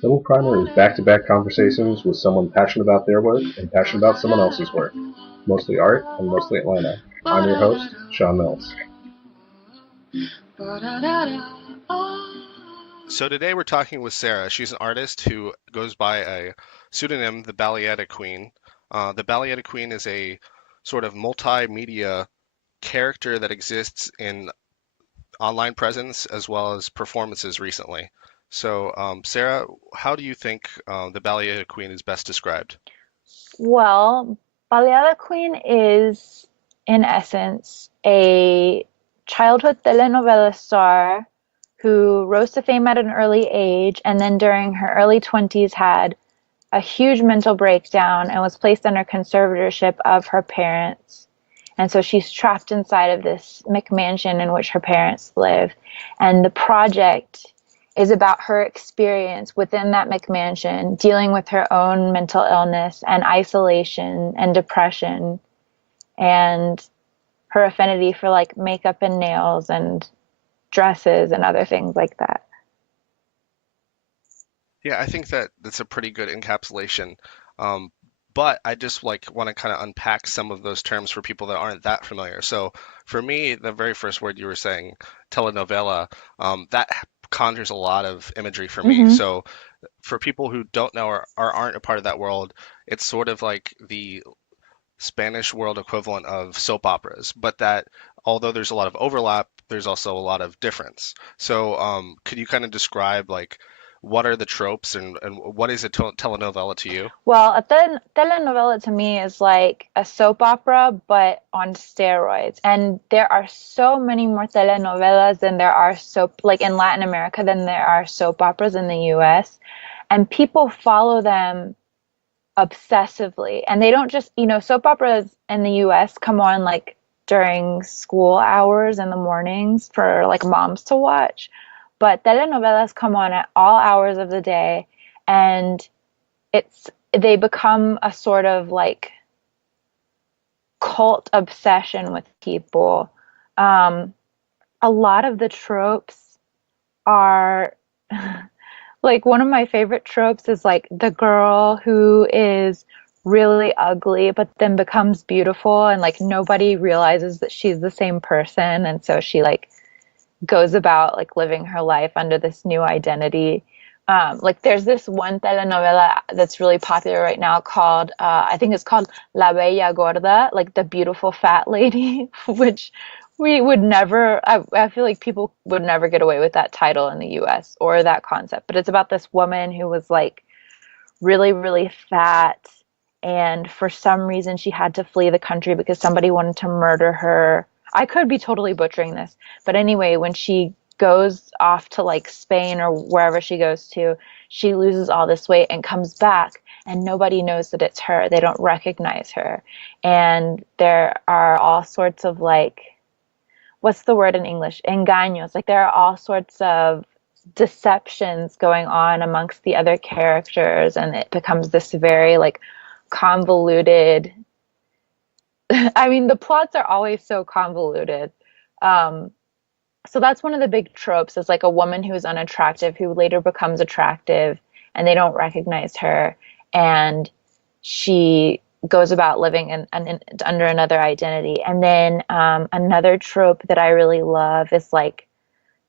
Little Primer is back-to-back conversations with someone passionate about their work and passionate about someone else's work, mostly art and mostly Atlanta. I'm your host, Sean Mills. So today we're talking with Sarah. She's an artist who goes by a pseudonym, the Baleada Queen. The Baleada Queen is a sort of multimedia character that exists in online presence as well as performances recently. So, Sarah, how do you think the Baleada Queen is best described? Well, Baleada Queen is, in essence, a childhood telenovela star who rose to fame at an early age and then during her early 20s had a huge mental breakdown and was placed under conservatorship of her parents. And so she's trapped inside of this McMansion in which her parents live. And the project is about her experience within that McMansion, dealing with her own mental illness and isolation and depression and her affinity for like makeup and nails and dresses and other things like that. Yeah, I think that that's a pretty good encapsulation. Um, but I just like want to kind of unpack some of those terms for people that aren't that familiar. So for me, the very first word you were saying, telenovela, that conjures a lot of imagery for me. Hmm. So for people who don't know or aren't a part of that world, it's sort of like the Spanish world equivalent of soap operas, but that although there's a lot of overlap, there's also a lot of difference. So, could you kind of describe like what are the tropes and what is a telenovela to you? Well, a telenovela to me is like a soap opera, but on steroids. And there are so many more telenovelas than there are soap, like in Latin America, than there are soap operas in the US. And people follow them obsessively. And they don't just, soap operas in the US come on like during school hours in the mornings for like moms to watch. But telenovelas come on at all hours of the day. And they become a sort of like cult obsession with people. Um, a lot of the tropes are like one of my favorite tropes is like the girl who is really ugly but then becomes beautiful and like nobody realizes that she's the same person and so she like goes about like living her life under this new identity. Like there's this one telenovela that's really popular right now called I think it's called La Bella Gorda, like the beautiful fat lady, which we would never I feel like people would never get away with that title in the US or that concept. But it's about this woman who was like really, really fat and for some reason she had to flee the country because somebody wanted to murder her. I could be totally butchering this, but anyway, when she goes off to like Spain or wherever she goes to, she loses all this weight and comes back and nobody knows that it's her. They don't recognize her. And there are all sorts of like, what's the word in English? Engaños. Like there are all sorts of deceptions going on amongst the other characters and it becomes this very like convoluted. I mean, the plots are always so convoluted. Um, so that's one of the big tropes is like a woman who is unattractive who later becomes attractive and they don't recognize her and she goes about living under another identity. And then another trope that I really love is like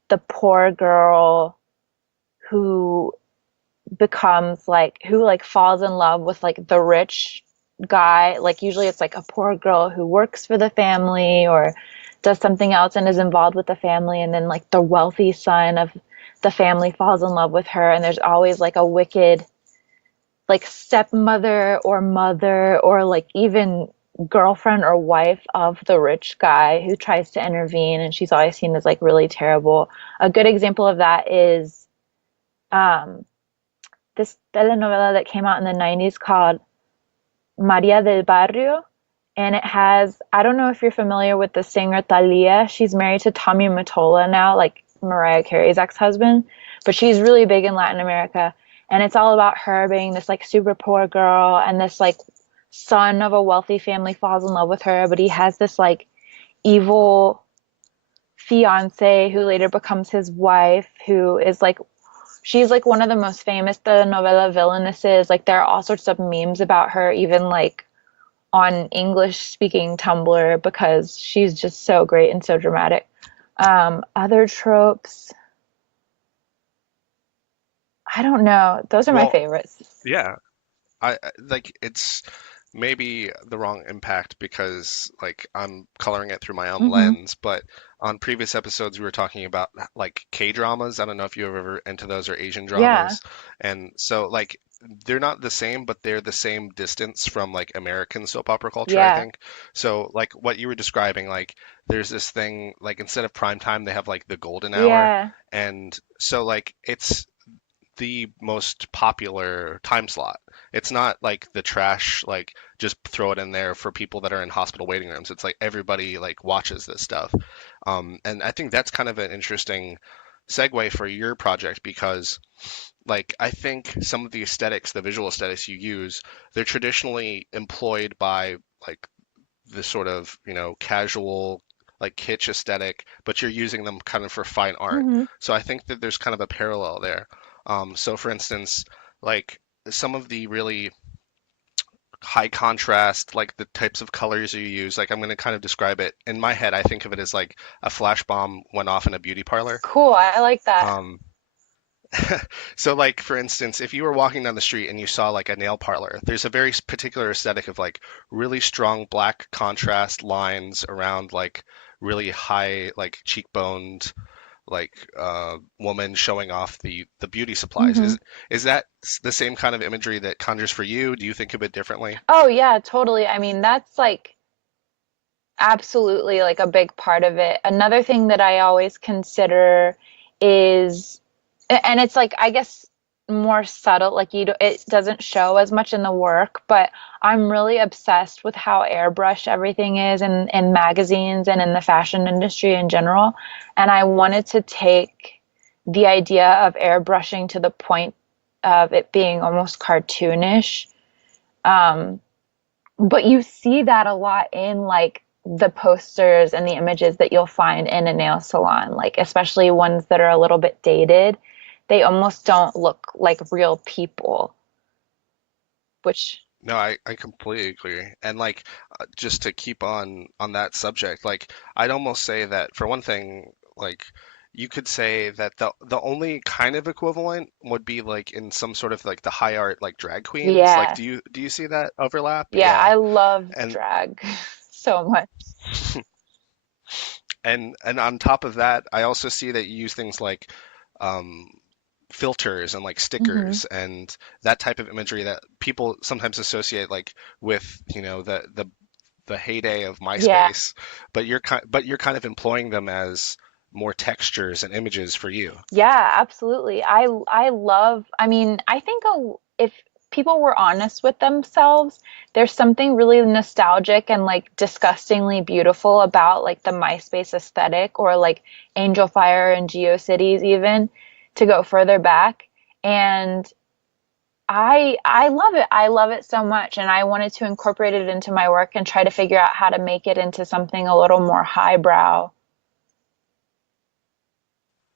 the poor girl who becomes like who like falls in love with like the rich guy. Like usually it's like a poor girl who works for the family or does something else and is involved with the family and then like the wealthy son of the family falls in love with her and there's always like a wicked like stepmother or mother or like even girlfriend or wife of the rich guy who tries to intervene and she's always seen as like really terrible. A good example of that is um this telenovela that came out in the 90s called Maria del Barrio. And it has, I don't know if you're familiar with the singer Thalia. She's married to Tommy Mottola now, like Mariah Carey's ex-husband. But she's really big in Latin America. And it's all about her being this like super poor girl and this like son of a wealthy family falls in love with her. But he has this like evil fiance who later becomes his wife, who is like she's like one of the most famous telenovela villainesses. Like there are all sorts of memes about her, even like on English speaking Tumblr because she's just so great and so dramatic. Other tropes, I don't know. Those are my Well, favorites. yeah, like it's maybe the wrong impact because like I'm coloring it through my own Hmm. lens, but on previous episodes we were talking about like K-dramas. I don't know if you've ever into those or Asian Yeah. dramas. And so like they're not the same, but they're the same distance from like American soap opera culture, I Yeah. think. So like what you were describing, like there's this thing like instead of prime time, they have like the golden hour. Yeah. And so like it's the most popular time slot. It's not like the trash, like just throw it in there for people that are in hospital waiting rooms. It's like everybody like watches this stuff. And I think that's kind of an interesting segue for your project because like I think some of the aesthetics, the visual aesthetics you use, they're traditionally employed by like the sort of, casual like kitsch aesthetic, but you're using them kind of for fine art. Hmm. So I think that there's kind of a parallel there. So for instance, like some of the really high contrast, like the types of colors you use, like I'm going to kind of describe it. In my head, I think of it as like a flash bomb went off in a beauty parlor. Cool. I like that. Um, So like for instance, if you were walking down the street and you saw like a nail parlor, there's a very particular aesthetic of like really strong black contrast lines around like really high like cheekboned like woman showing off the beauty supplies. Hmm. Is that the same kind of imagery that conjures for you? Do you think of it differently? Oh yeah, totally. I mean, that's like absolutely like a big part of it. Another thing that I always consider is, and it's like, I guess more subtle, like it doesn't show as much in the work, but I'm really obsessed with how airbrush everything is in magazines and in the fashion industry in general. And I wanted to take the idea of airbrushing to the point of it being almost cartoonish. Um, but you see that a lot in like the posters and the images that you'll find in a nail salon, like especially ones that are a little bit dated. They almost don't look like real people, which, No, I completely agree. And like just to keep on that subject, like I'd almost say that for one thing, like you could say that the only kind of equivalent would be like in some sort of like the high art like drag queens. Like yeah, do you see that overlap? yeah, Yeah. I love And drag so much. and on top of that, I also see that you use things like um filters and like Hmm. stickers and that type of imagery that people sometimes associate like with, the heyday of Yeah. MySpace, but you're kind of employing them as more textures and images for you. Yeah, absolutely. I love, I mean, I think if people were honest with themselves, there's something really nostalgic and like disgustingly beautiful about like the MySpace aesthetic or like Angel Fire and GeoCities even to go further back. And I love it. I love it so much and I wanted to incorporate it into my work and try to figure out how to make it into something a little more highbrow.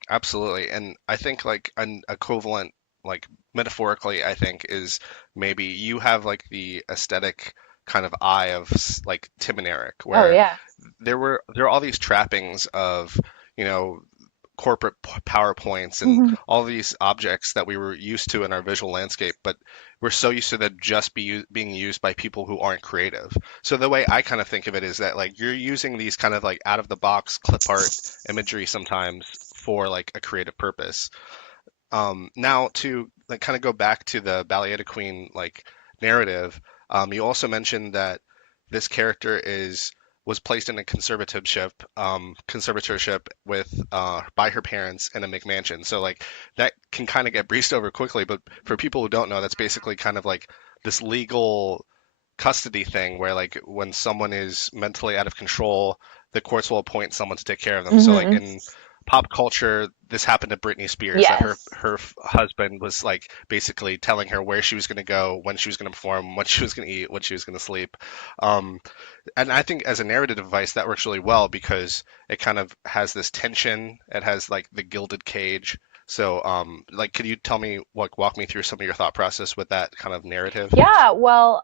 Absolutely. And I think like an equivalent, like metaphorically, I think is maybe you have like the aesthetic kind of eye of like Tim and Eric, Oh where yeah. there are all these trappings of, you know, corporate PowerPoints and Hmm. all these objects that we were used to in our visual landscape, but we're so used to them just being used by people who aren't creative. So the way I kind of think of it is that like you're using these kind of like out of the box clip art imagery sometimes for like a creative purpose. Now to like kind of go back to the Baleada Queen like narrative, you also mentioned that this character is was placed in a conservatorship with by her parents in a McMansion. So like that can kind of get breezed over quickly, but for people who don't know, that's basically kind of like this legal custody thing where like when someone is mentally out of control, the courts will appoint someone to take care of them. So like Hmm. in pop culture, this happened to Britney Spears that her Yes. her husband was like basically telling her where she was going to go, when she was going to perform, when she was going to eat, when she was going to sleep. Um, and I think as a narrative device that works really well because it kind of has this tension. It has like the gilded cage So, like, could you tell me, walk me through some of your thought process with that kind of narrative? Yeah, well,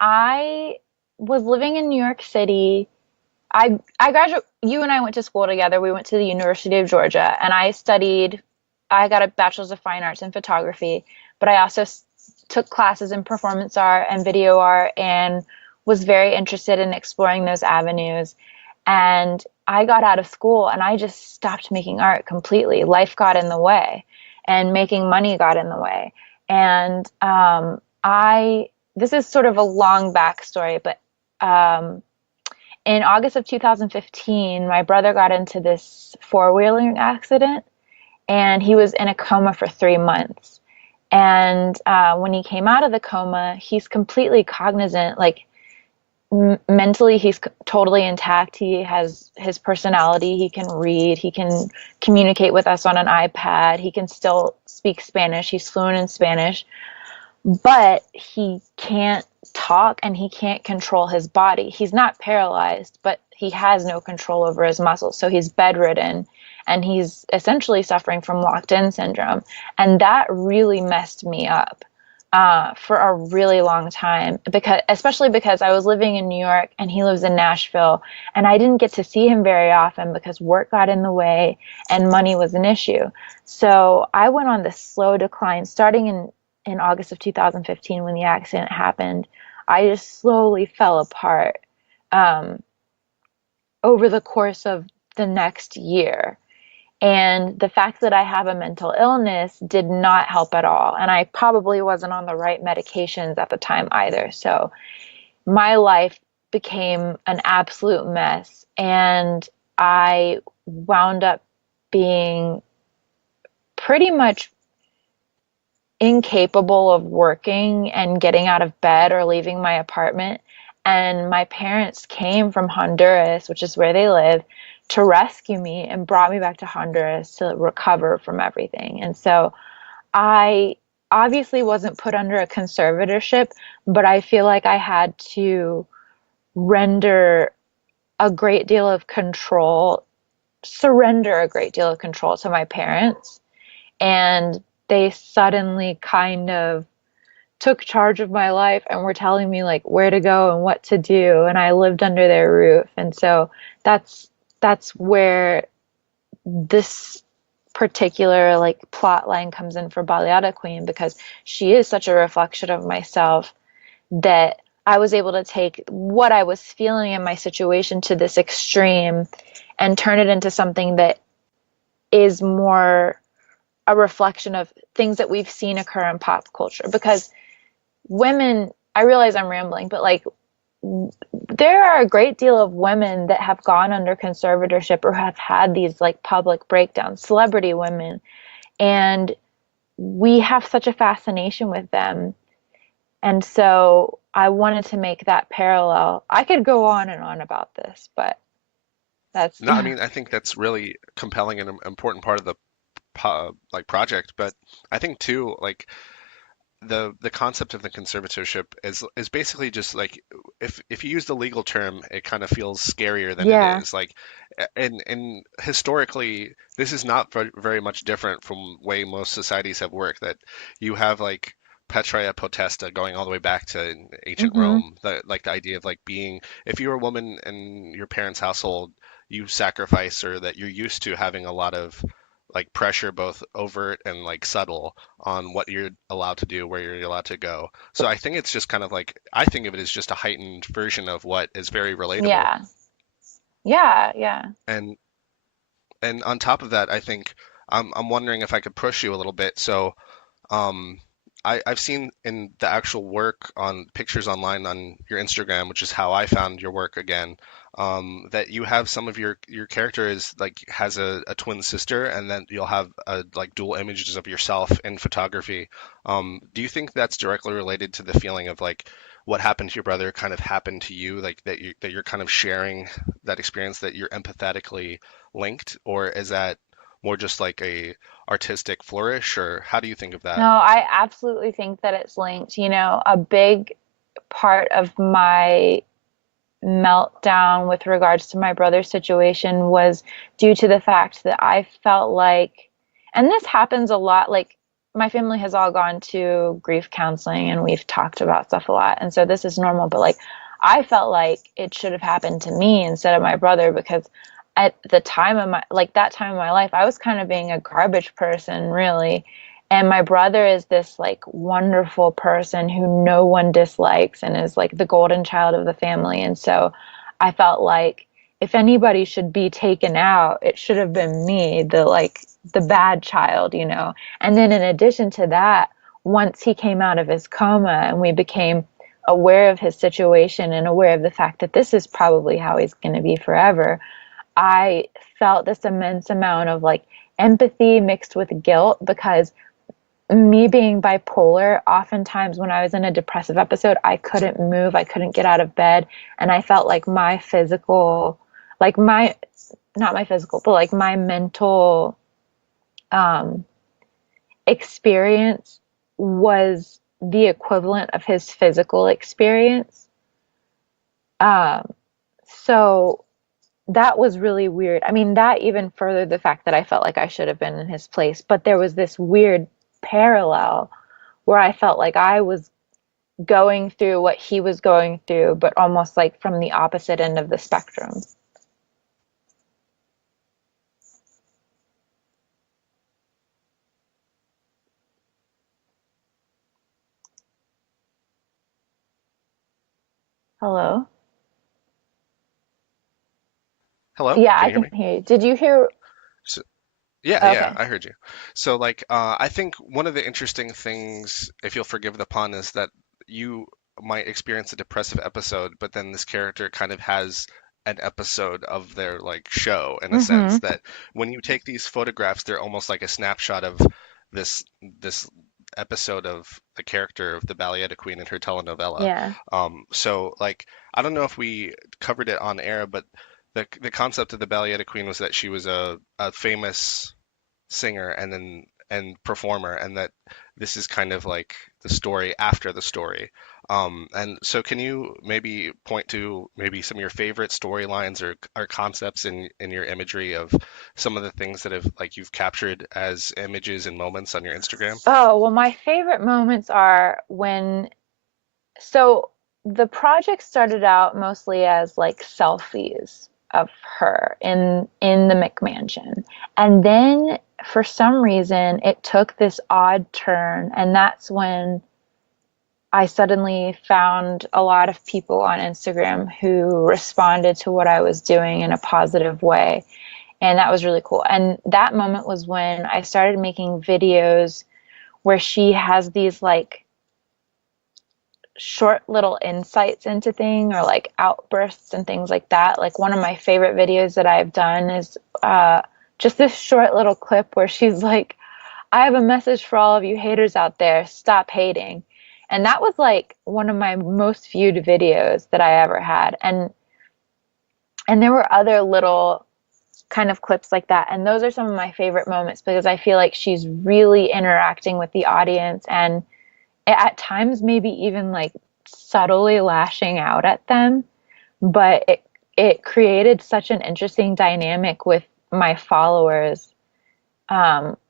I was living in New York City. I graduate, you and I went to school together. We went to the University of Georgia, and I got a bachelor's of fine arts in photography, but I also took classes in performance art and video art and was very interested in exploring those avenues. And I got out of school and I just stopped making art completely. Life got in the way and making money got in the way. And this is sort of a long backstory, but um, in August of 2015, my brother got into this four-wheeling accident and he was in a coma for 3 months. And when he came out of the coma, he's completely cognizant, like mentally, he's totally intact. He has his personality. He can read. He can communicate with us on an iPad. He can still speak Spanish. He's fluent in Spanish, but he can't talk and he can't control his body. He's not paralyzed, but he has no control over his muscles. So he's bedridden and he's essentially suffering from locked in syndrome. And that really messed me up for a really long time, because especially because I was living in New York and he lives in Nashville, and I didn't get to see him very often because work got in the way and money was an issue. So I went on this slow decline starting in August of 2015 when the accident happened. I just slowly fell apart um, over the course of the next year. And the fact that I have a mental illness did not help at all. And I probably wasn't on the right medications at the time either. So my life became an absolute mess. And I wound up being pretty much incapable of working and getting out of bed or leaving my apartment. And my parents came from Honduras, which is where they live, to rescue me and brought me back to Honduras to recover from everything. And so I obviously wasn't put under a conservatorship, but I feel like I had to render a great deal of control, surrender a great deal of control to my parents. And they suddenly kind of took charge of my life and were telling me like where to go and what to do, and I lived under their roof. And so that's where this particular like plot line comes in for Baleada Queen, because she is such a reflection of myself that I was able to take what I was feeling in my situation to this extreme and turn it into something that is more a reflection of things that we've seen occur in pop culture. Because women, I realize I'm rambling, but like there are a great deal of women that have gone under conservatorship or have had these like public breakdowns, celebrity women, and we have such a fascination with them. And so I wanted to make that parallel. I could go on and on about this, but that's No, I mean, I think that's really compelling and an important part of the like project. But I think too, like the concept of the conservatorship is basically just like if you use the legal term, it kind of feels scarier than it yeah. is. Like, and historically, this is not very much different from way most societies have worked. That you have like Petrea potesta going all the way back to ancient Hmm. Rome. Like the idea of like being, if you're a woman in your parents' household, you sacrifice, or that you're used to having a lot of like pressure, both overt and like subtle, on what you're allowed to do, where you're allowed to go. So I think it's just kind of like, I think of it as just a heightened version of what is very relatable. Yeah. Yeah. Yeah. And on top of that, I think I'm wondering if I could push you a little bit. So um, I've seen in the actual work on pictures online on your Instagram, which is how I found your work again, that you have some of your character is like has a twin sister, and then you'll have like dual images of yourself in photography. Do you think that's directly related to the feeling of like what happened to your brother kind of happened to you, like that you're kind of sharing that experience, that you're empathetically linked, or is that more just like a artistic flourish, or how do you think of No, that? I absolutely think that it's linked. You know, a big part of my meltdown with regards to my brother's situation was due to the fact that I felt like, And this happens a lot. Like my family has all gone to grief counseling and we've talked about stuff a lot. And so this is normal, but like I felt like it should have happened to me instead of my brother because at the time of my like that time of my life, I was kind of being a garbage person, really. And my brother is this like wonderful person who no one dislikes and is like the golden child of the family. And so I felt like if anybody should be taken out, it should have been me, the bad child, you know. And then in addition to that, once he came out of his coma and we became aware of his situation and aware of the fact that this is probably how he's going to be forever, I felt this immense amount of like empathy mixed with guilt because me being bipolar, oftentimes when I was in a depressive episode, I couldn't move, I couldn't get out of bed, and I felt like my physical, like my, not my physical, but like my mental um, experience was the equivalent of his physical experience. Um, so that was really weird. I mean, that even furthered the fact that I felt like I should have been in his place, but there was this weird parallel where I felt like I was going through what he was going through, but almost like from the opposite end of the spectrum. Hello? Hello, Yeah, can I you hear can me? hear you. Did you hear? So, yeah, yeah, Okay. I heard you. So, like, I think one of the interesting things, if you'll forgive the pun, is that you might experience a depressive episode, but then this character kind of has an episode of their like show in a Mm-hmm. sense that when you take these photographs, they're almost like a snapshot of this episode of the character of the Baleada Queen in her telenovela. Yeah. So, like, I don't know if we covered it on air, but the concept of the Baleada Queen was that she was a famous singer and performer, and that this is kind of like the story after the story. And so, can you maybe point to maybe some of your favorite storylines or concepts in your imagery of some of the things that have like you've captured as images and moments on your Instagram? Oh, well, my favorite moments are when, so the project started out mostly as like selfies of her in the McMansion. And then for some reason it took this odd turn, and that's when I suddenly found a lot of people on Instagram who responded to what I was doing in a positive way. And that was really cool. And that moment was when I started making videos where she has these like short little insights into things or like outbursts and things like that. Like one of my favorite videos that I've done is just this short little clip where she's like, I have a message for all of you haters out there. Stop hating. And that was like one of my most viewed videos that I ever had. And there were other little kind of clips like that. And those are some of my favorite moments because I feel like she's really interacting with the audience and at times maybe even like subtly lashing out at them. But it created such an interesting dynamic with my followers.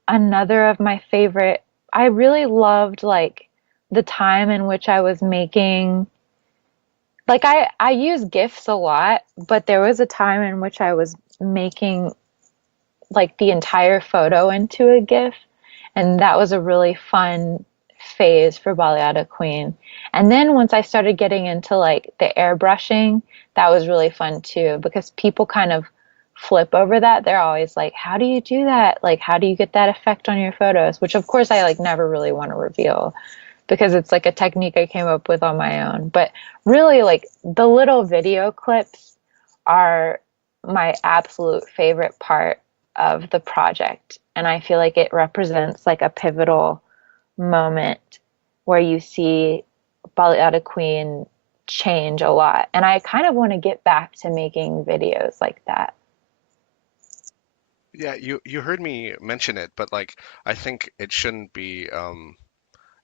Another of my favorite, I really loved like the time in which I was making, like I use GIFs a lot, but there was a time in which I was making like the entire photo into a GIF, and that was a really fun phase for Baleada Queen. And then once I started getting into like the airbrushing, that was really fun too because people kind of flip over that. They're always like, "How do you do that? Like, how do you get that effect on your photos?" Which of course I like never really want to reveal because it's like a technique I came up with on my own. But really like the little video clips are my absolute favorite part of the project. And I feel like it represents like a pivotal moment where you see Baleada Queen change a lot. And I kind of want to get back to making videos like that. Yeah, you heard me mention it, but like I think it shouldn't be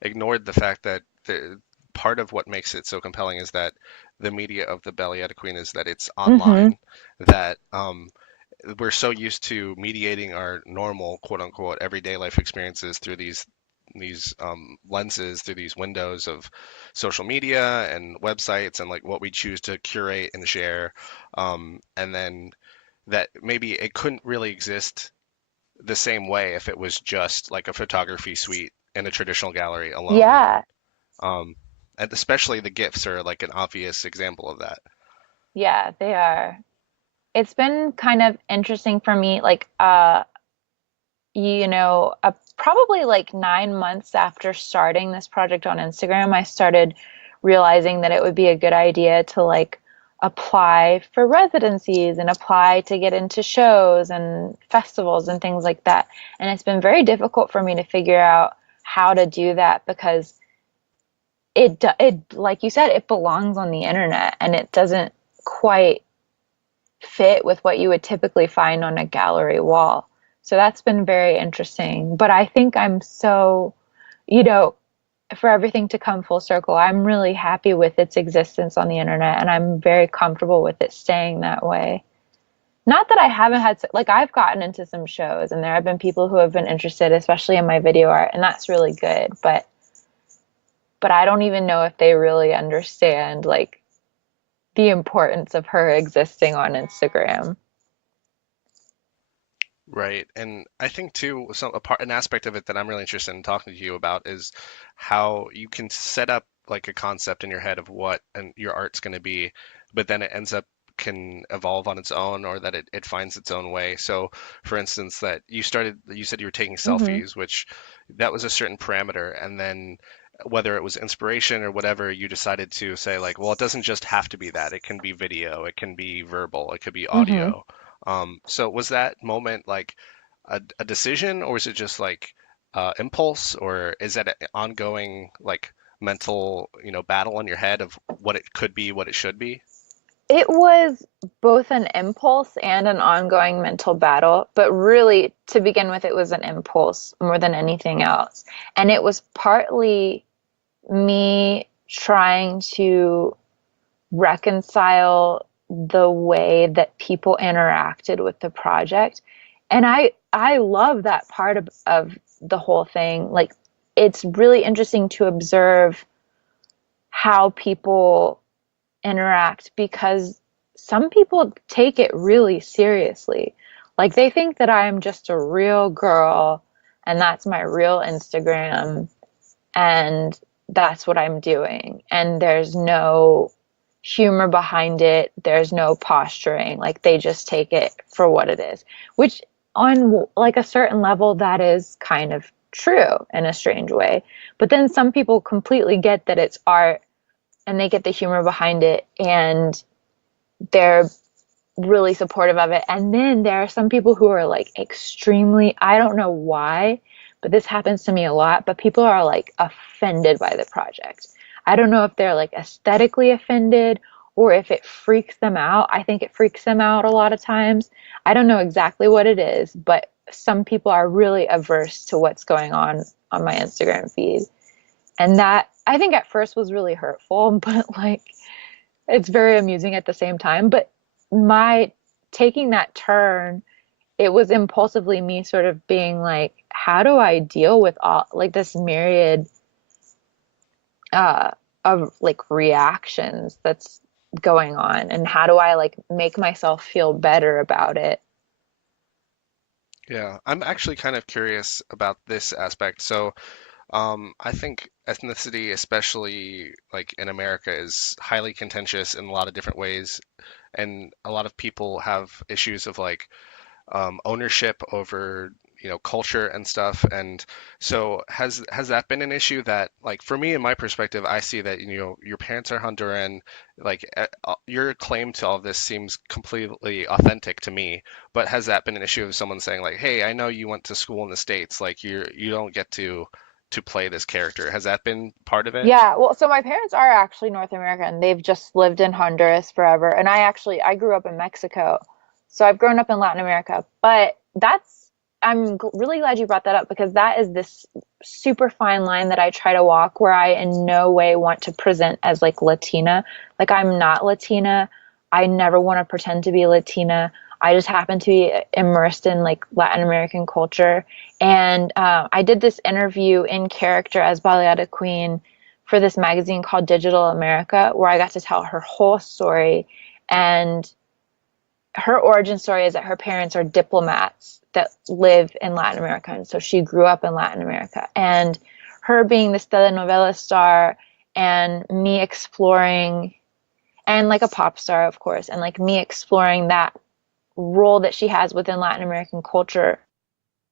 ignored the fact that the part of what makes it so compelling is that the media of the Baleada Queen is that it's Hmm. online, that we're so used to mediating our normal quote unquote everyday life experiences through these lenses, through these windows of social media and websites and like what we choose to curate and share, and then that maybe it couldn't really exist the same way if it was just like a photography suite in a traditional gallery alone. Yeah, um, and especially the gifts are like an obvious example of that. yeah, they are. It's been kind of interesting for me, like, probably like 9 months after starting this project on Instagram, I started realizing that it would be a good idea to like apply for residencies and apply to get into shows and festivals and things like that. And it's been very difficult for me to figure out how to do that because it like you said, it belongs on the internet and it doesn't quite fit with what you would typically find on a gallery wall. So that's been very interesting. But I think I'm so, you know, for everything to come full circle, I'm really happy with its existence on the internet and I'm very comfortable with it staying that way. Not that I haven't had, like, I've gotten into some shows and there have been people who have been interested, especially in my video art, and that's really good. But I don't even know if they really understand, like, the importance of her existing on Instagram. Right. And I think too, an aspect of it that I'm really interested in talking to you about is how you can set up like a concept in your head of what your art's going to be, but then it ends up can evolve on its own, or that it finds its own way. So for instance, that you said you were taking Hmm. selfies, which that was a certain parameter. And then whether it was inspiration or whatever, you decided to say like, well, it doesn't just have to be that. It can be video, it can be verbal, it could be Hmm. audio. So was that moment like a decision, or is it just like impulse, or is that an ongoing like mental, battle in your head of what it could be, what it should be? It was both an impulse and an ongoing mental battle, but really, to begin with, it was an impulse more than anything else. And it was partly me trying to reconcile the way that people interacted with the project. And I love that part of the whole thing. Like, it's really interesting to observe how people interact because some people take it really seriously. Like, they think that I am just a real girl and that's my real Instagram and that's what I'm doing. And there's no humor behind it, there's no posturing. Like, they just take it for what it is, which on like a certain level, that is kind of true in a strange way. But then some people completely get that it's art and they get the humor behind it and they're really supportive of it. And then there are some people who are like extremely, I don't know why, but this happens to me a lot, but people are like offended by the project. I don't know if they're like aesthetically offended or if it freaks them out. I think it freaks them out a lot of times. I don't know exactly what it is, but some people are really averse to what's going on my Instagram feed. And that I think at first was really hurtful, but like it's very amusing at the same time. But my taking that turn, it was impulsively me sort of being like, how do I deal with all like this myriad uh of like reactions that's going on, and how do I like make myself feel better about it? Yeah, I'm actually kind of curious about this aspect. So, I think ethnicity, especially like in America, is highly contentious in a lot of different ways, and a lot of people have issues of like ownership over culture and stuff. And so has that been an issue that, like, for me in my perspective, I see that your parents are Honduran, like your claim to all of this seems completely authentic to me. But has that been an issue of someone saying like, hey, I know you went to school in the States, like you don't get to play this character? Has that been part of it? Yeah, well, so my parents are actually North American. They've just lived in Honduras forever. And I grew up in Mexico. So I've grown up in Latin America. But really glad you brought that up because that is this super fine line that I try to walk where I in no way want to present as like Latina. Like, I'm not Latina. I never want to pretend to be Latina. I just happen to be immersed in like Latin American culture. And I did this interview in character as Baleada Queen for this magazine called Digital America, where I got to tell her whole story. And her origin story is that her parents are diplomats that live in Latin America. And so she grew up in Latin America. And her being this telenovela star and me exploring, and like a pop star, of course, and like me exploring that role that she has within Latin American culture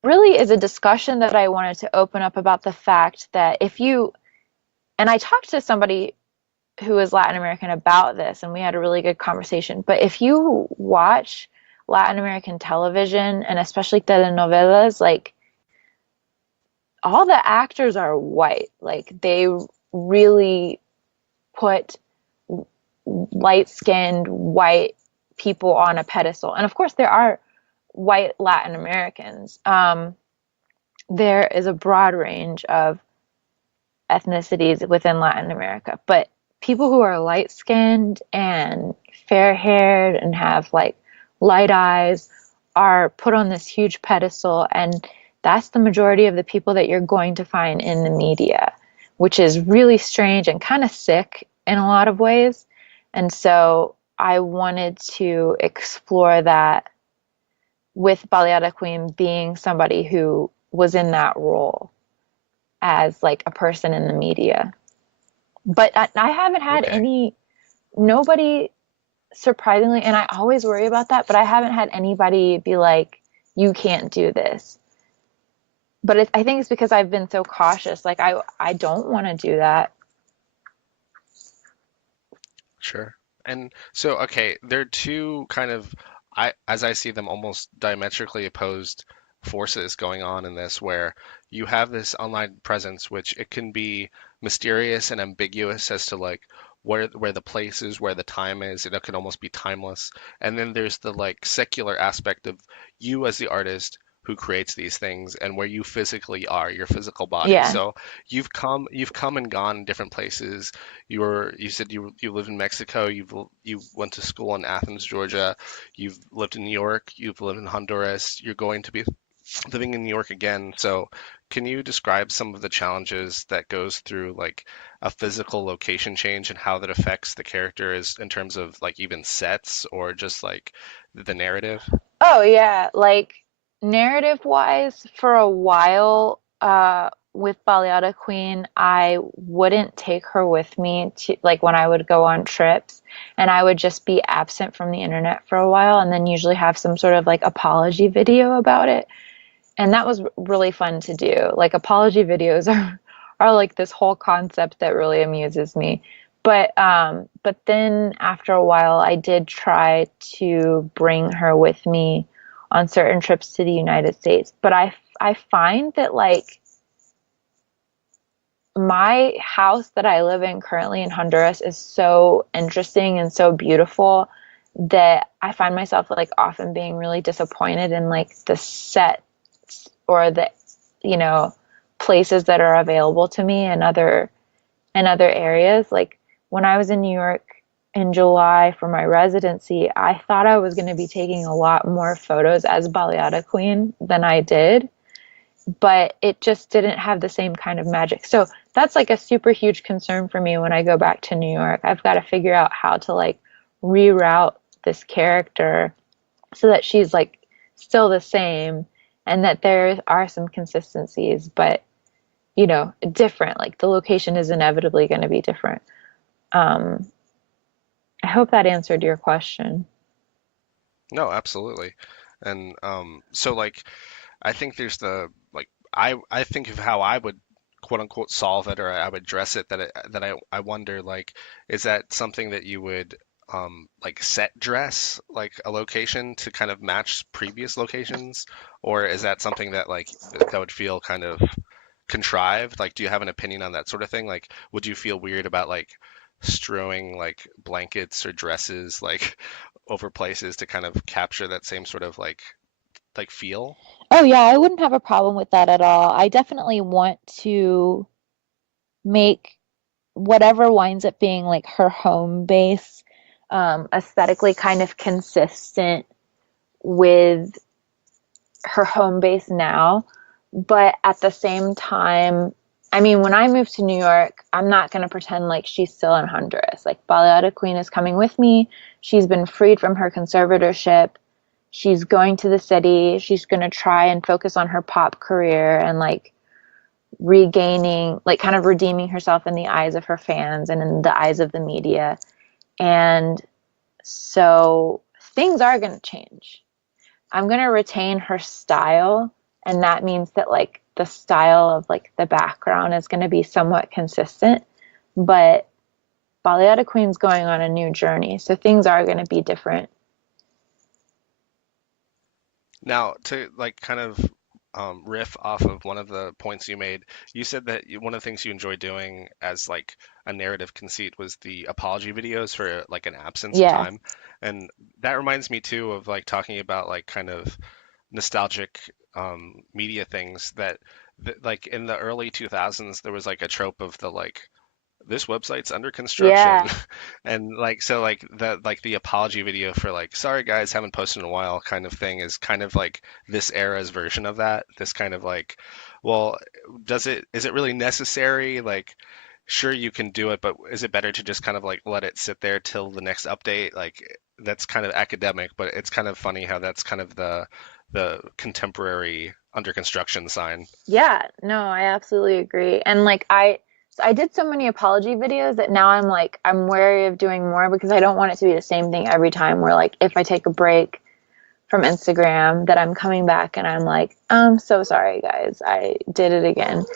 really is a discussion that I wanted to open up about the fact that if you, and I talked to somebody who is Latin American about this, and we had a really good conversation. But if you watch Latin American television and especially telenovelas, like all the actors are white. Like they really put light-skinned white people on a pedestal. And of course, there are white Latin Americans. There is a broad range of ethnicities within Latin America, but people who are light skinned and fair haired and have like light eyes are put on this huge pedestal. And that's the majority of the people that you're going to find in the media, which is really strange and kind of sick in a lot of ways. And so I wanted to explore that with Baleada Queen being somebody who was in that role as like a person in the media. But I haven't had Okay. any, nobody surprisingly, and I always worry about that, but I haven't had anybody be like, you can't do this. But I think it's because I've been so cautious. Like I don't want to do that. Sure. And so, okay, there are two kind of, as I see them, almost diametrically opposed forces going on in this, where you have this online presence, which it can be mysterious and ambiguous as to like where the place is, where the time is. It can almost be timeless. And then there's the like secular aspect of you as the artist who creates these things and where you physically are, your physical body. Yeah. So you've come and gone in different places. You said you live in Mexico. You went to school in Athens, Georgia. You've lived in New York. You've lived in Honduras. You're going to be living in New York again. So can you describe some of the challenges that goes through like a physical location change and how that affects the characters in terms of like even sets or just like the narrative? Oh yeah, like narrative wise, for a while, with Baleada Queen, I wouldn't take her with me to like when I would go on trips, and I would just be absent from the internet for a while, and then usually have some sort of like apology video about it. And that was really fun to do. Like apology videos are like this whole concept that really amuses me. But then after a while I did try to bring her with me on certain trips to the United States. But I find that like my house that I live in currently in Honduras is so interesting and so beautiful that I find myself like often being really disappointed in like the set or the you know places that are available to me in other areas. Like when I was in New York in July for my residency, I thought I was going to be taking a lot more photos as Baleada Queen than I did, but it just didn't have the same kind of magic. So that's like a super huge concern for me when I go back to New York. I've got to figure out how to like reroute this character so that she's like still the same and that there are some consistencies, but different. Like the location is inevitably going to be different. Um, I hope that answered your question. No, absolutely. And so like I think there's the like I think of how I would quote unquote solve it or I would address it that I wonder like is that something that you would like set dress like a location to kind of match previous locations or is that something that like that would feel kind of contrived? Like do you have an opinion on that sort of thing? Like would you feel weird about like strewing like blankets or dresses like over places to kind of capture that same sort of like feel? Oh yeah, I wouldn't have a problem with that at all. I definitely want to make whatever winds up being like her home base, aesthetically kind of consistent with her home base now. But at the same time, I mean, when I move to New York, I'm not going to pretend like she's still in Honduras. Like, Baleada Queen is coming with me. She's been freed from her conservatorship. She's going to the city. She's going to try and focus on her pop career and like regaining, like, kind of redeeming herself in the eyes of her fans and in the eyes of the media. And so things are going to change. I'm going to retain her style, and that means that like the style of like the background is going to be somewhat consistent, but Baleada Queen's going on a new journey, so things are going to be different. Now, to like kind of riff off of one of the points you made, you said that one of the things you enjoy doing as like a narrative conceit was the apology videos for like an absence of Yes. time. And that reminds me too of like talking about like kind of nostalgic media things that like in the early 2000s there was like a trope of the like this website's under construction Yeah. and like so like the apology video for like sorry guys haven't posted in a while kind of thing is kind of like this era's version of that, this kind of like, well, is it really necessary, like sure you can do it, but is it better to just kind of like let it sit there till the next update? Like that's kind of academic, but it's kind of funny how that's kind of the contemporary under construction sign. Yeah, no, I absolutely agree. And like I did so many apology videos that now I'm like I'm wary of doing more because I don't want it to be the same thing every time where like if I take a break from Instagram that I'm coming back and I'm like, I'm so sorry guys, I did it again.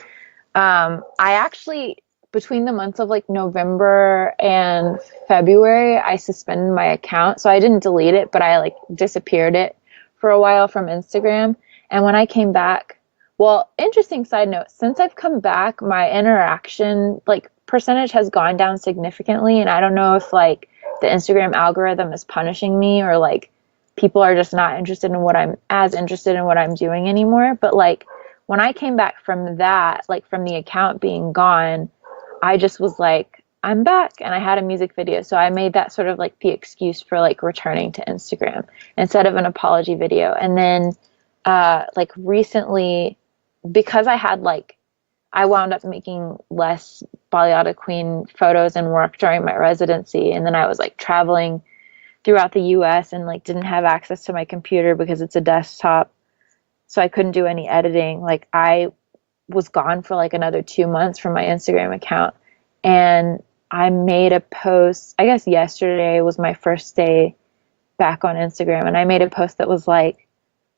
I actually, between the months of like November and February, I suspended my account. So I didn't delete it, but I like disappeared it for a while from Instagram. And when I came back, well, interesting side note, since I've come back, my interaction like percentage has gone down significantly. And I don't know if like the Instagram algorithm is punishing me or like people are just not interested in what I'm as interested in what I'm doing anymore. But like when I came back from that, like from the account being gone, I just was like, I'm back. And I had a music video. So I made that sort of like the excuse for like returning to Instagram instead of an apology video. And then like recently, because I had like, I wound up making less Baleada Queen photos and work during my residency. And then I was like traveling throughout the US and like didn't have access to my computer because it's a desktop, so I couldn't do any editing. Like I was gone for like another 2 months from my Instagram account. And I made a post, I guess yesterday was my first day back on Instagram. And I made a post that was like,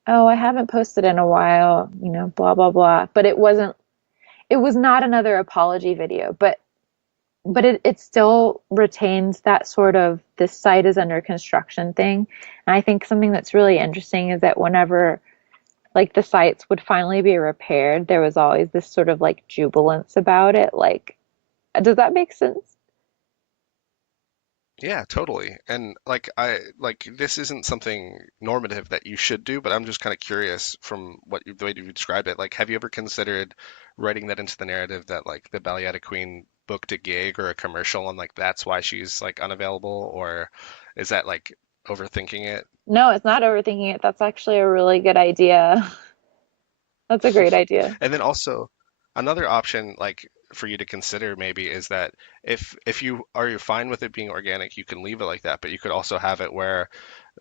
oh, I haven't posted in a while, you know, blah, blah, blah. But it was not another apology video, but it still retains that sort of this site is under construction thing. And I think something that's really interesting is that whenever like the sites would finally be repaired, there was always this sort of like jubilance about it. Like, does that make sense? Yeah, totally. And like like this isn't something normative that you should do, but I'm just kind of curious from the way you described it. Like, have you ever considered writing that into the narrative that like the Baleada Queen booked a gig or a commercial and like that's why she's like unavailable, or is that like overthinking it? No, it's not overthinking it. That's actually a really good idea. That's a great idea. And then also another option like for you to consider maybe is that if you're fine with it being organic, you can leave it like that, but you could also have it where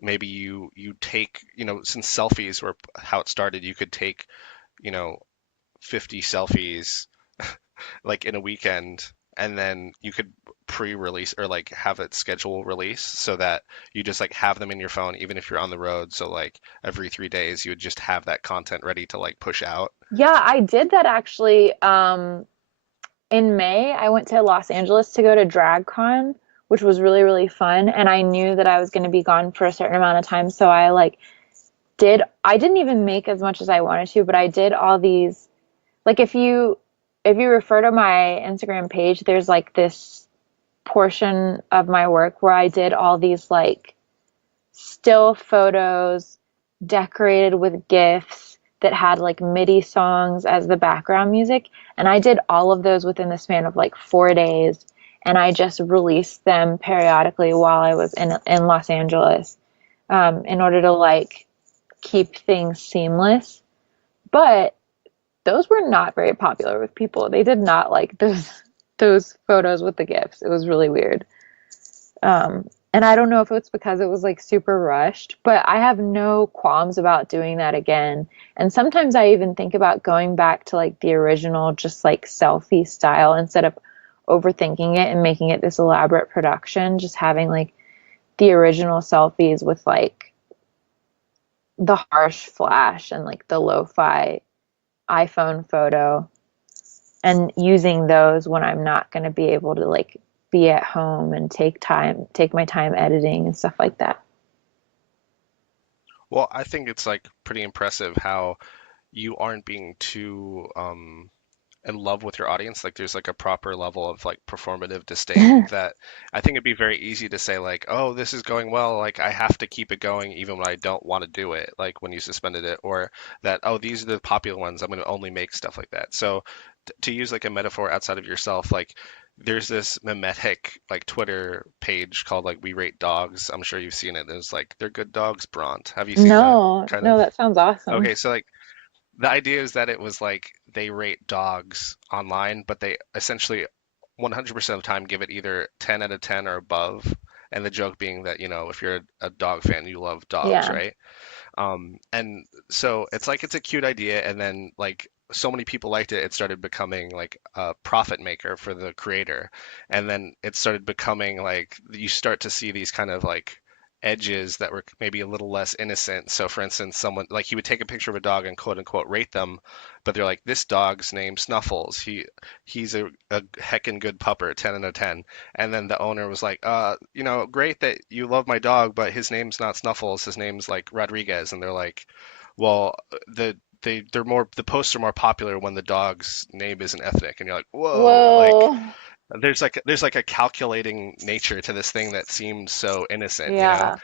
maybe you take, since selfies were how it started, you could take, you know, 50 selfies like in a weekend, and then you could pre-release or like have it schedule release so that you just like have them in your phone even if you're on the road. So like every 3 days you would just have that content ready to like push out. Yeah, I did that actually. In May, I went to Los Angeles to go to DragCon, which was really, really fun. And I knew that I was going to be gone for a certain amount of time. So I like I didn't even make as much as I wanted to, but I did all these, like if you refer to my Instagram page, there's like this portion of my work where I did all these like still photos decorated with GIFs that had like MIDI songs as the background music. And I did all of those within the span of like 4 days. And I just released them periodically while I was in Los Angeles, in order to like keep things seamless. But those were not very popular with people. They did not like those photos with the gifts. It was really weird. And I don't know if it's because it was like super rushed, but I have no qualms about doing that again. And sometimes I even think about going back to like the original, just like selfie style instead of overthinking it and making it this elaborate production, just having like the original selfies with like the harsh flash and like the lo-fi iPhone photo and using those when I'm not going to be able to like be at home and take my time editing and stuff like that. Well, I think it's like pretty impressive how you aren't being too in love with your audience. Like there's like a proper level of like performative disdain that I think it'd be very easy to say like, oh, this is going well, like I have to keep it going even when I don't want to do it, like when you suspended it, or that, oh, these are the popular ones, I'm going to only make stuff like that. So to use like a metaphor outside of yourself, like there's this mimetic like Twitter page called like We Rate Dogs. I'm sure you've seen it. There's like they're good dogs, Bront. Have you seen that No, kind no, of? that sounds awesome. Okay, so like the idea is that it was like they rate dogs online, but they essentially 100% of the time give it either 10 out of 10 or above. And the joke being that, if you're a dog fan, you love dogs, Yeah. right? And so it's like it's a cute idea, and then like so many people liked it, it started becoming like a profit maker for the creator, and then it started becoming like you start to see these kind of like edges that were maybe a little less innocent. So for instance, someone like he would take a picture of a dog and quote unquote rate them, but they're like, this dog's named Snuffles. He's a heckin' good pupper, 10 out of 10. And then the owner was like, great that you love my dog, but his name's not Snuffles. His name's like Rodriguez. And they're like, well, the posts are more popular when the dog's name isn't ethnic. And you're like, whoa, like Whoa. there's like a calculating nature to this thing that seems so innocent, you know? Yeah.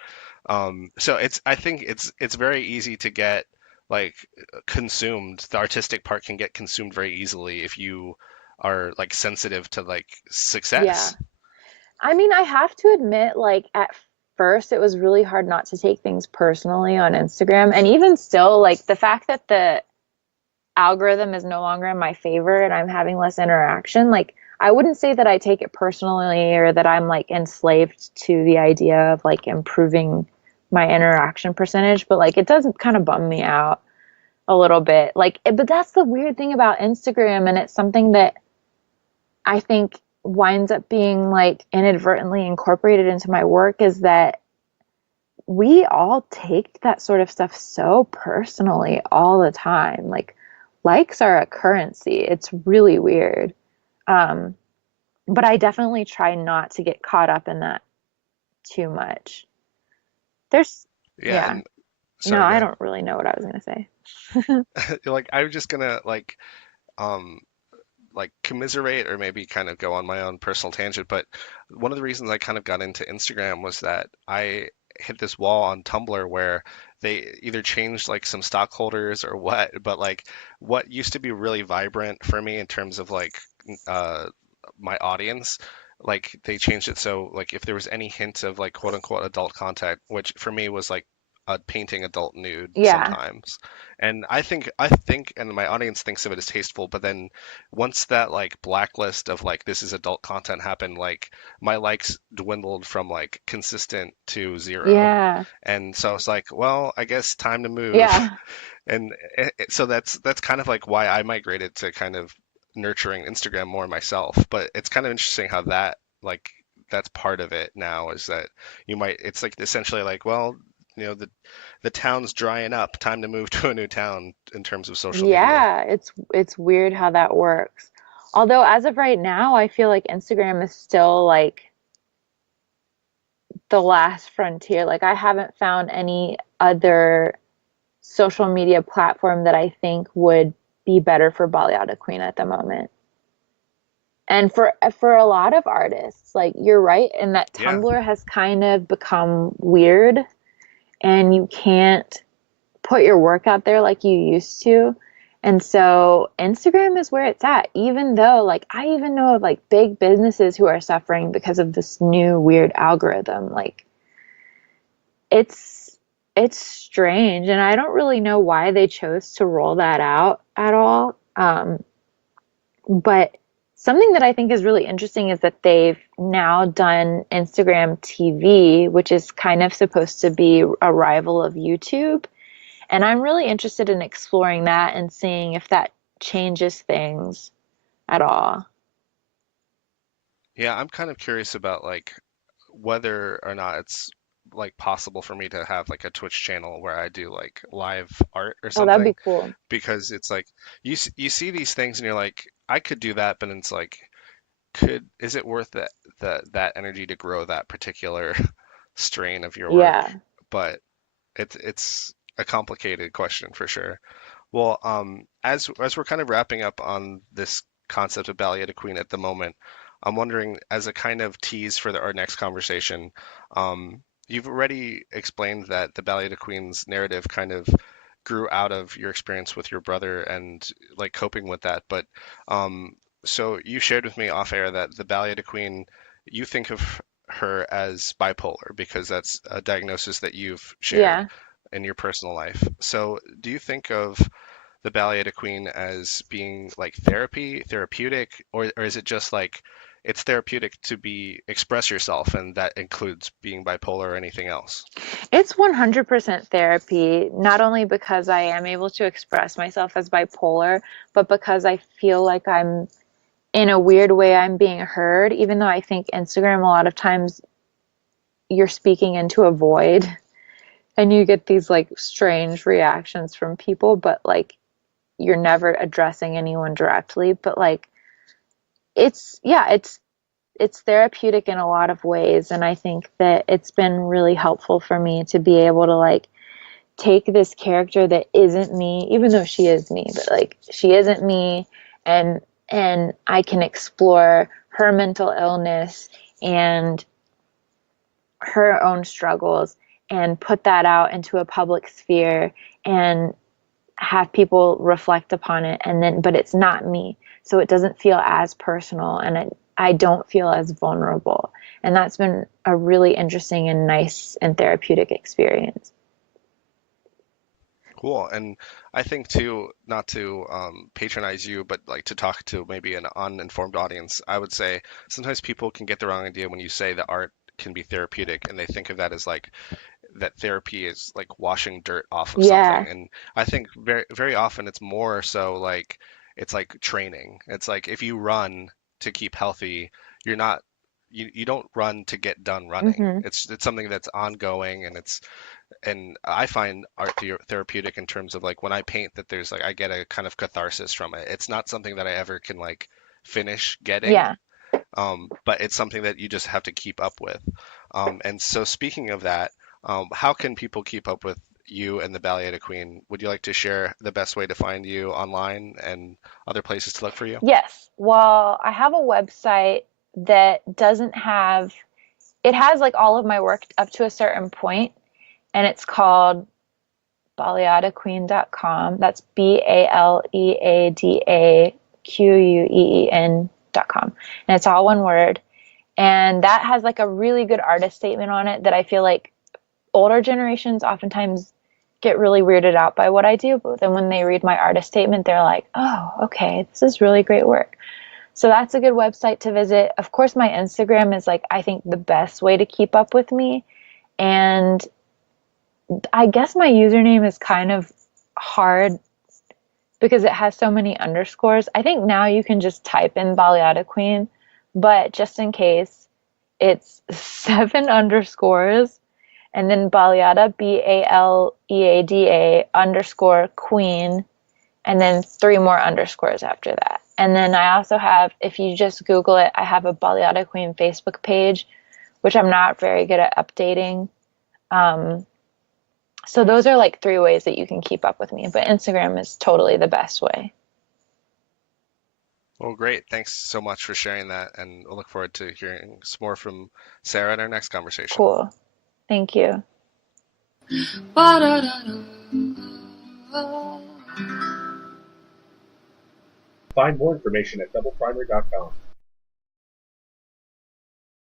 So I think it's very easy to get like consumed. The artistic part can get consumed very easily if you are like sensitive to like Yeah. success. I mean, I have to admit, like at first it was really hard not to take things personally on Instagram. And even still, like the fact that the algorithm is no longer in my favor and I'm having less interaction, like I wouldn't say that I take it personally or that I'm like enslaved to the idea of like improving my interaction percentage, but like it does kind of bum me out a little bit. But that's the weird thing about Instagram, and it's something that I think winds up being like inadvertently incorporated into my work is that we all take that sort of stuff so personally all the time. Like likes are a currency. It's really weird. Um, but I definitely try not to get caught up in that too much. There's, Yeah, yeah, and no, sorry, go I ahead. don't really know what I was gonna say. Like I was just gonna um like commiserate or maybe kind of go on my own personal tangent, but one of the reasons I kind of got into Instagram was that I hit this wall on Tumblr where they either changed like some stockholders or what, but like what used to be really vibrant for me in terms of like uh my audience, like they changed it so like if there was any hint of like quote unquote adult content, which for me was like a painting adult nude Yeah, sometimes. And I think and my audience thinks of it as tasteful, but then once that like blacklist of like this is adult content happened, like my likes dwindled from like consistent to zero. yeah, And so it's like, well, I guess time to move. yeah, And so that's kind of like why I migrated to kind of nurturing Instagram more myself. But it's kind of interesting how that like that's part of it now is that it's like essentially like, well, the town's drying up, time to move to a new town in terms of social media. yeah. It's weird how that works. Although as of right now, I feel like Instagram is still like the last frontier. Like I haven't found any other social media platform that I think would be better for Baleada Queen at the moment. And for a lot of artists, like you're right in that Yeah. Tumblr has kind of become weird and you can't put your work out there like you used to. And so Instagram is where it's at, even though like I even know of like big businesses who are suffering because of this new weird algorithm. Like it's it's strange, and I don't really know why they chose to roll that out at all. But something that I think is really interesting is that they've now done Instagram TV, which is kind of supposed to be a rival of YouTube. And I'm really interested in exploring that and seeing if that changes things at all. Yeah, I'm kind of curious about like whether or not it's like possible for me to have like a Twitch channel where I do like live art or Oh, that'd be something, cool. because it's like you see these things and you're like, I could do that, but it's like, could is it worth that energy to grow that particular strain of your work? Yeah. But it's a complicated question for sure. Well, as we're kind of wrapping up on this concept of Baleada Queen at the moment, I'm wondering, as a kind of tease for our next conversation, you've already explained that the Baleada Queen's narrative kind of grew out of your experience with your brother and like coping with that. But so you shared with me off air that the Baleada Queen, you think of her as bipolar because that's a diagnosis that you've shared Yeah. in your personal life. So do you think of the Baleada Queen as being like therapeutic, or is it just like it's therapeutic to be express yourself and that includes being bipolar or anything else? It's 100% therapy, not only because I am able to express myself as bipolar, but because I feel like in a weird way, I'm being heard, even though I think Instagram, a lot of times you're speaking into a void and you get these like strange reactions from people, but like you're never addressing anyone directly. But like yeah, it's therapeutic in a lot of ways. And I think that it's been really helpful for me to be able to like take this character that isn't me, even though she is me, but like she isn't me, and I can explore her mental illness and her own struggles and put that out into a public sphere and have people reflect upon it, and then but it's not me, so it doesn't feel as personal, and I don't feel as vulnerable, and that's been a really interesting and nice and therapeutic experience. Cool. And I think too, not to patronize you, but like to talk to maybe an uninformed audience, I would say sometimes people can get the wrong idea when you say that art can be therapeutic and they think of that as like that therapy is like washing dirt off of Yeah. something. And I think very often it's more so like it's like training. It's like if you run to keep healthy, you're not you don't run to get done running. Hmm. It's something that's ongoing, and I find art therapeutic in terms of like when I paint that there's like I get a kind of catharsis from it. It's not something that I ever can like finish getting, Yeah. but it's something that you just have to keep up with. And so speaking of that, how can people keep up with you and the Baleada Queen? Would you like to share the best way to find you online and other places to look for you? Yes. Well, I have a website that doesn't have, it has like all of my work up to a certain point, and it's called baleadaqueen.com. That's BALEADAQUEEN.com. And it's all one word. And that has like a really good artist statement on it that I feel like older generations oftentimes get really weirded out by what I do. But then when they read my artist statement, they're like, oh, okay, this is really great work. So that's a good website to visit. Of course, my Instagram is like, I think the best way to keep up with me. And I guess my username is kind of hard because it has so many underscores. I think now you can just type in Baleada Queen, but just in case, it's 7 underscores and then Baleada, BALEADA underscore Queen, and then 3 more underscores after that. And then I also have, if you just Google it, I have a Baleada Queen Facebook page, which I'm not very good at updating. Um, so those are like 3 ways that you can keep up with me, but Instagram is totally the best way. Well, great. Thanks so much for sharing that, and I look forward to hearing some more from Sarah in our next conversation. Cool. Thank you. Find more information at doubleprimer.com.